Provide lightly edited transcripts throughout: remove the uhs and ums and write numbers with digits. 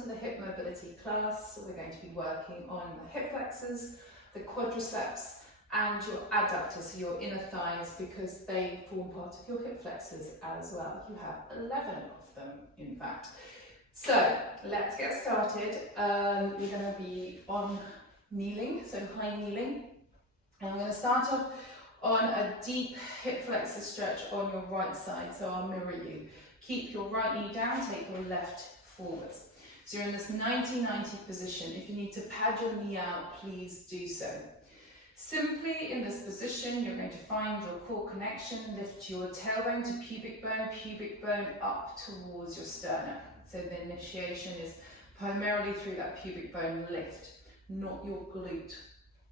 welcome to the hip mobility class. We're going to be working on the hip flexors, the quadriceps and your adductors, so your inner thighs, because they form part of your hip flexors as well. You have 11 of them in fact. So let's get started. We're going to be on kneeling, so high kneeling, and I'm going to start off on a deep hip flexor stretch on your right side, so I'll mirror you. Keep your right knee down, take your left forwards. So you're in this 90-90 position. If you need to pad your knee out, please do so. Simply in this position, you're going to find your core connection, lift your tailbone to pubic bone up towards your sternum. So the initiation is primarily through that pubic bone lift, not your glute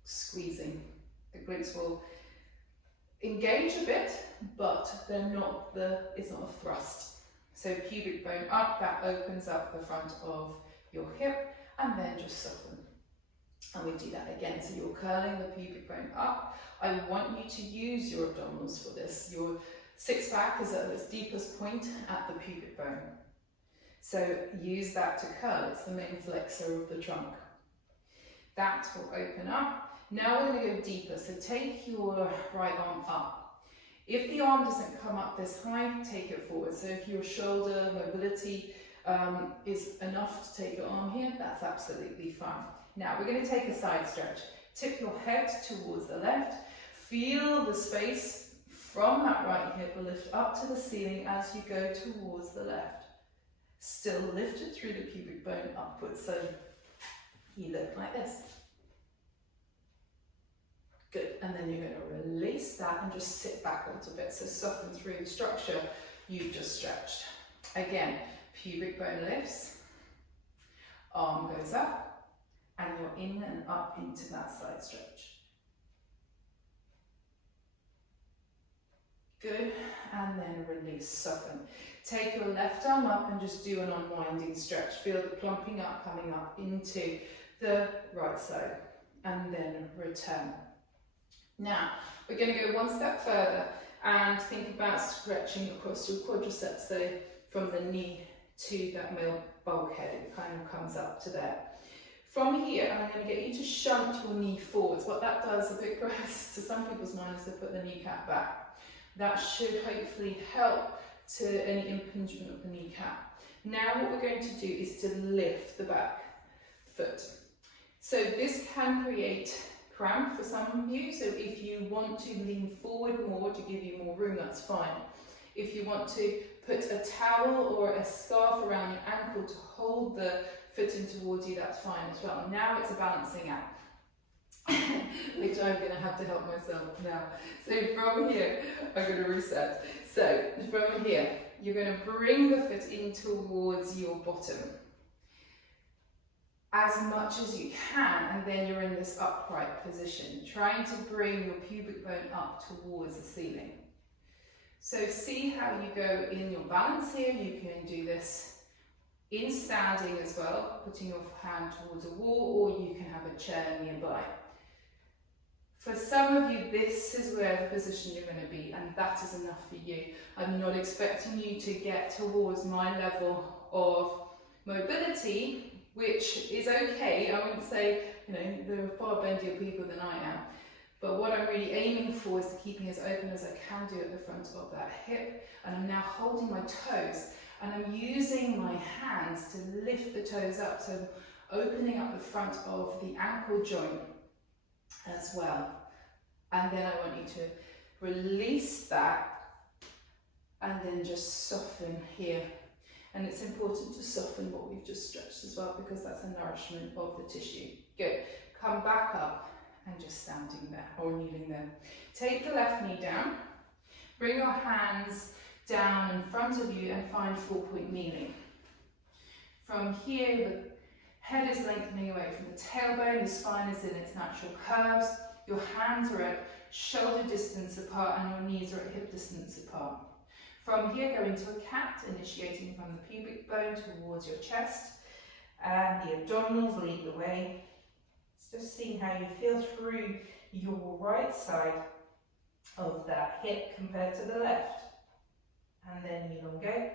squeezing. The glutes will engage a bit, but it's not a thrust. So pubic bone up, that opens up the front of your hip, and then just soften. And we do that again. So you're curling the pubic bone up. I want you to use your abdominals for this. Your six pack is at its deepest point at the pubic bone. So use that to curl. It's the main flexor of the trunk. That will open up. Now we're going to go deeper. So take your right arm up. If the arm doesn't come up this high, take it forward. So if your shoulder mobility is enough to take your arm here, that's absolutely fine. Now we're going to take a side stretch. Tip your head towards the left. Feel the space from that right hip lift up to the ceiling as you go towards the left. Still lifted through the pubic bone upwards, so you look like this. Good, and then you're going to release that and just sit back a little bit, so soften through the structure you've just stretched. Again, pubic bone lifts, arm goes up, and you're in and up into that side stretch. Good, and then release, soften. Take your left arm up and just do an unwinding stretch. Feel the plumping up, coming up into the right side, and then return. Now, we're going to go one step further and think about stretching across your quadriceps, so from the knee to that middle bulkhead, it kind of comes up to there. From here, I'm going to get you to shunt your knee forwards. What that does, a bit gross to some people's minds, is to put the kneecap back. That should hopefully help to any impingement of the kneecap. Now what we're going to do is to lift the back foot. So this can create cramp for some of you, so if you want to lean forward more to give you more room, that's fine. If you want to put a towel or a scarf around your ankle to hold the foot in towards you, that's fine as well. Now it's a balancing act, which I'm going to have to help myself now. So from here, I'm going to reset. So from here, you're going to bring the foot in towards your bottom as much as you can, and then you're in this upright position, trying to bring your pubic bone up towards the ceiling. So see how you go in your balance here. You can do this in standing as well, putting your hand towards a wall, or you can have a chair nearby. For some of you, this is where the position you're going to be, and that is enough for you. I'm not expecting you to get towards my level of mobility, which is okay. I wouldn't say, there are far bendier people than I am. But what I'm really aiming for is keeping as open as I can do at the front of that hip. And I'm now holding my toes, and I'm using my hands to lift the toes up, so opening up the front of the ankle joint as well. And then I want you to release that and then just soften here. And it's important to soften what we've just stretched as well, because that's a nourishment of the tissue. Good. Come back up and just standing there or kneeling there. Take the left knee down. Bring your hands down in front of you and find 4-point kneeling. From here, the head is lengthening away from the tailbone, the spine is in its natural curves, your hands are at shoulder distance apart and your knees are at hip distance apart. From here, go into a cat, initiating from the pubic bone towards your chest, and the abdominals lead the way. It's just seeing how you feel through your right side of that hip compared to the left. And then elongate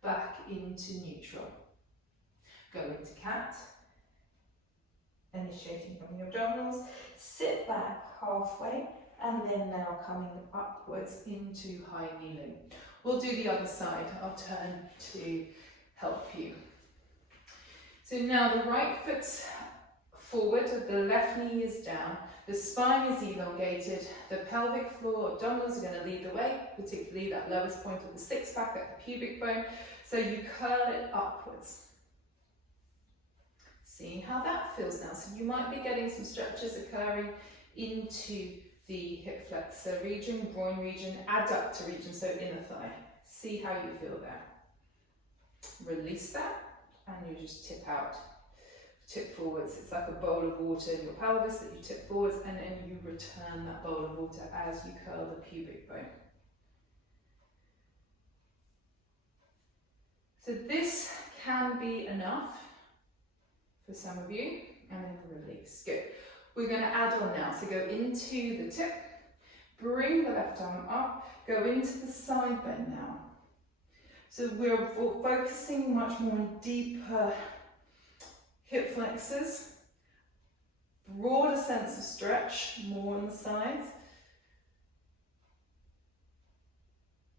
back into neutral. Go to cat. Initiating from the abdominals, sit back halfway, and then now coming upwards into high kneeling. We'll do the other side. I'll turn to help you. So now the right foot's forward, the left knee is down, the spine is elongated, the pelvic floor, abdominals are going to lead the way, particularly that lowest point of the sixth pack at the pubic bone. So you curl it upwards. Seeing how that feels now. So you might be getting some stretches occurring into the hip flexor region, groin region, adductor region, so inner thigh. See how you feel there. Release that, and you just tip out, tip forwards. It's like a bowl of water in your pelvis that you tip forwards, and then you return that bowl of water as you curl the pubic bone. So this can be enough for some of you, and then release. Good. We're going to add on now. So go into the tip, bring the left arm up, go into the side bend now. So we're focusing much more on deeper hip flexors, broader sense of stretch, more on the sides.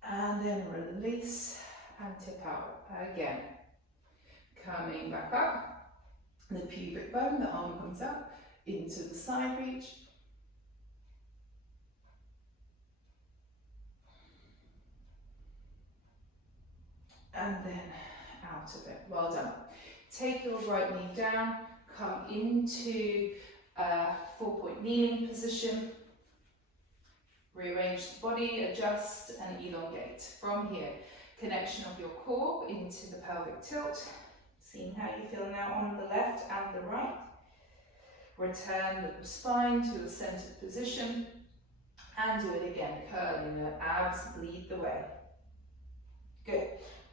And then release and tip out again. Coming back up, the pubic bone, the arm comes up into the side reach. And then out of it. Well done. Take your right knee down, come into a 4-point kneeling position. Rearrange the body, adjust and elongate. From here, connection of your core into the pelvic tilt. Seeing how you feel now on the left and the right. Return the spine to a centered position and do it again, curling the abs, lead the way. Good.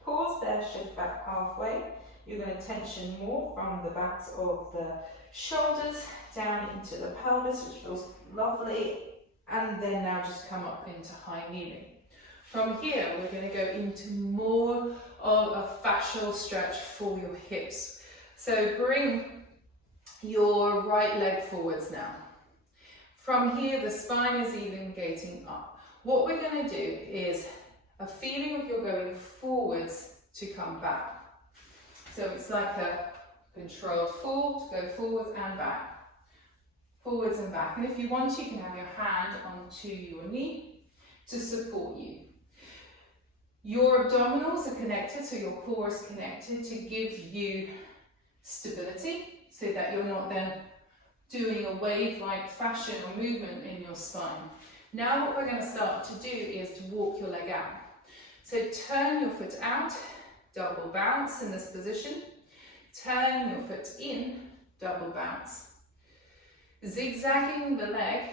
Pause there, shift back halfway. You're going to tension more from the backs of the shoulders down into the pelvis, which feels lovely, and then now just come up into high kneeling. From here, we're going to go into more of a fascial stretch for your hips. So bring your right leg forwards now. From here, the spine is elongating up. What we're going to do is a feeling of you're going forwards to come back. So it's like a controlled fall to go forwards and back. Forwards and back. And if you want, you can have your hand onto your knee to support you. Your abdominals are connected, so your core is connected to give you stability, so that you're not then doing a wave-like fashion or movement in your spine. Now what we're going to start to do is to walk your leg out. So turn your foot out, double bounce in this position. Turn your foot in, double bounce. Zigzagging the leg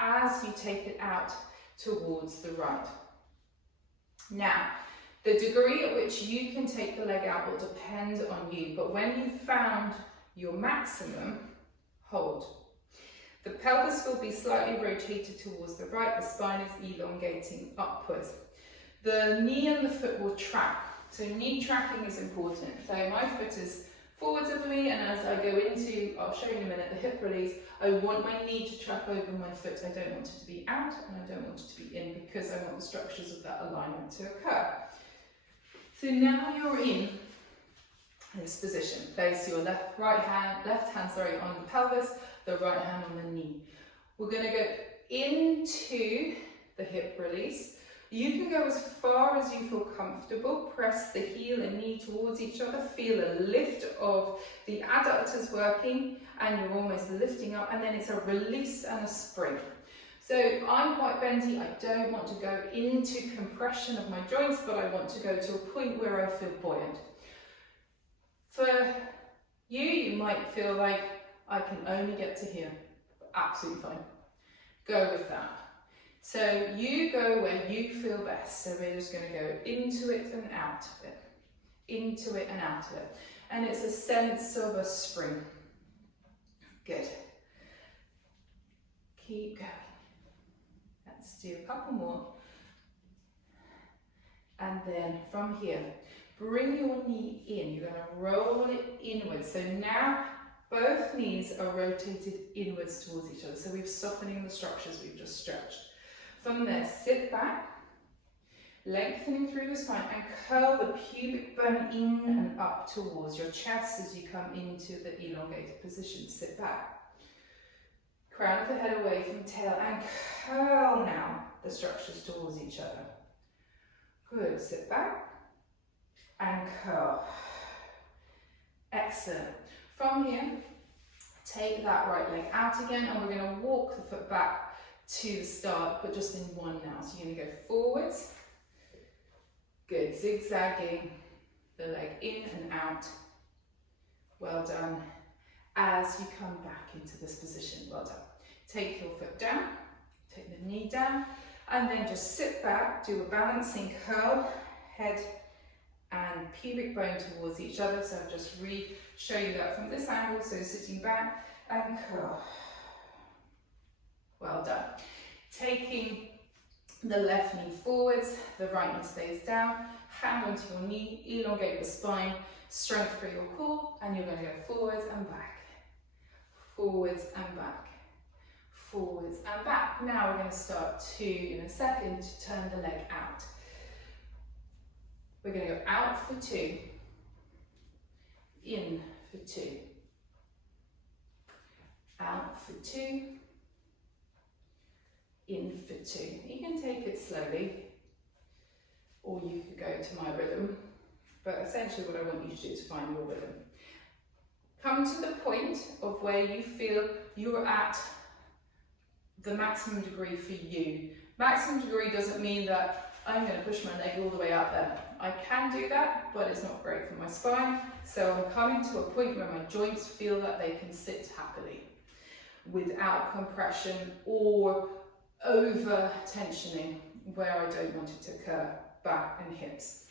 as you take it out towards the right. Now, the degree at which you can take the leg out will depend on you, but when you've found your maximum, hold. The pelvis will be slightly rotated towards the right, the spine is elongating upwards. The knee and the foot will track, so knee tracking is important. So my foot is forwards of me, and as I go into, I'll show you in a minute, the hip release, I want my knee to track over my foot. I don't want it to be out, and I don't want it to be in, because I want the structures of that alignment to occur. So now you're in this position. Place your left hand on the pelvis, the right hand on the knee. We're going to go into the hip release. You can go as far as you feel comfortable. Press the heel and knee towards each other. Feel a lift of the adductors working, and you're almost lifting up, and then it's a release and a spring. So I'm quite bendy. I don't want to go into compression of my joints, but I want to go to a point where I feel buoyant. For you, you might feel like I can only get to here. Absolutely fine. Go with that. So you go where you feel best. So we're just going to go into it and out of it. Into it and out of it. And it's a sense of a spring. Good. Keep going. Let's do a couple more. And then from here, Bring your knee in. You're going to roll it inwards. So now both knees are rotated inwards towards each other. So we're softening the structures we've just stretched. From there, sit back, lengthening through the spine, and curl the pubic bone in and up towards your chest as you come into the elongated position. Sit back. Crown of the head away from tail, and curl now the structures towards each other. Good. Sit back and curl. Excellent. From here, take that right leg out again, and we're going to walk the foot back to the start, but just in one now. So you're going to go forwards. Good. Zigzagging the leg in and out. Well done. As you come back into this position, well done. Take your foot down, take the knee down, and then just sit back, do a balancing curl, head and pubic bone towards each other. So I'll just show you that from this angle. So sitting back and curl. Well done. Taking the left knee forwards, the right knee stays down, hand onto your knee, elongate the spine, strength through your core, and you're going to go forwards and back, forwards and back, forwards and back. Now we're going to start in a second to turn the leg out. We're going to go out for 2, in for 2, out for 2, in for 2. You can take it slowly, or you could go to my rhythm, but essentially what I want you to do is find your rhythm. Come to the point of where you feel you're at the maximum degree for you. Maximum degree doesn't mean that I'm going to push my leg all the way out there. I can do that, but it's not great for my spine. So I'm coming to a point where my joints feel that they can sit happily without compression or over tensioning where I don't want it to occur, back and hips.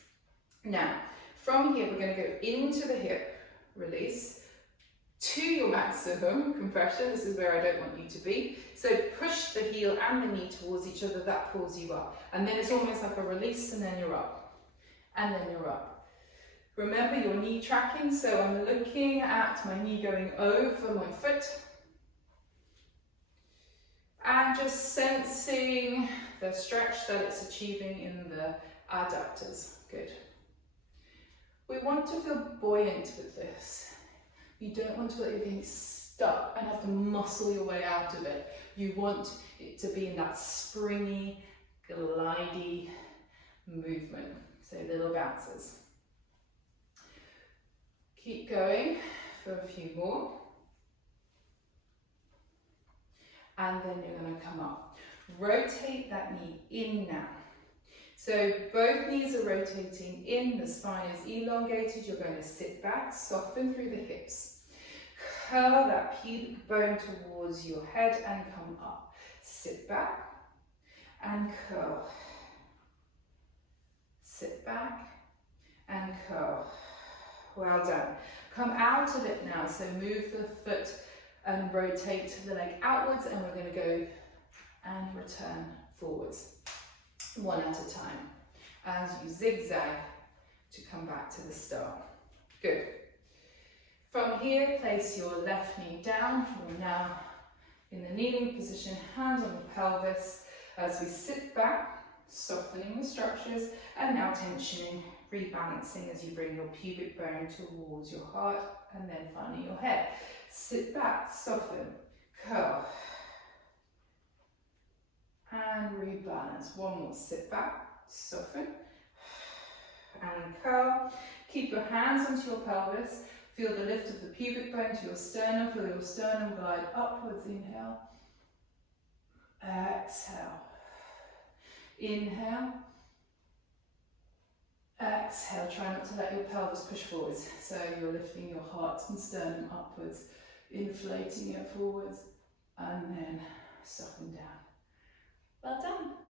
Now, from here, we're going to go into the hip release to your maximum compression. This is where I don't want you to be. So push the heel and the knee towards each other. That pulls you up. And then it's almost like a release, and then you're up. And then you're up. Remember your knee tracking. So I'm looking at my knee going over my foot. And just sensing the stretch that it's achieving in the adductors. Good. We want to feel buoyant with this. You don't want to feel like you're getting stuck and have to muscle your way out of it. You want it to be in that springy, glidey movement. So little bounces. Keep going for a few more. And then you're going to come up. Rotate that knee in now. So both knees are rotating in, the spine is elongated. You're going to sit back, soften through the hips. Curl that pubic bone towards your head and come up. Sit back and curl. Sit back and curl. Well done. Come out of it now. So move the foot and rotate the leg outwards, and we're going to go and return forwards, one at a time, as you zigzag to come back to the start. Good. From here, place your left knee down. We're now in the kneeling position, hands on the pelvis, as we sit back, softening the structures, and now tensioning, rebalancing as you bring your pubic bone towards your heart, and then finally your head. Sit back, soften, curl, and rebalance. One more, sit back, soften, and curl. Keep your hands onto your pelvis. Feel the lift of the pubic bone to your sternum. Feel your sternum glide upwards. Inhale. Exhale. Inhale. Exhale. Try not to let your pelvis push forwards. So you're lifting your heart and sternum upwards, inflating it forwards, and then soften down. Well done.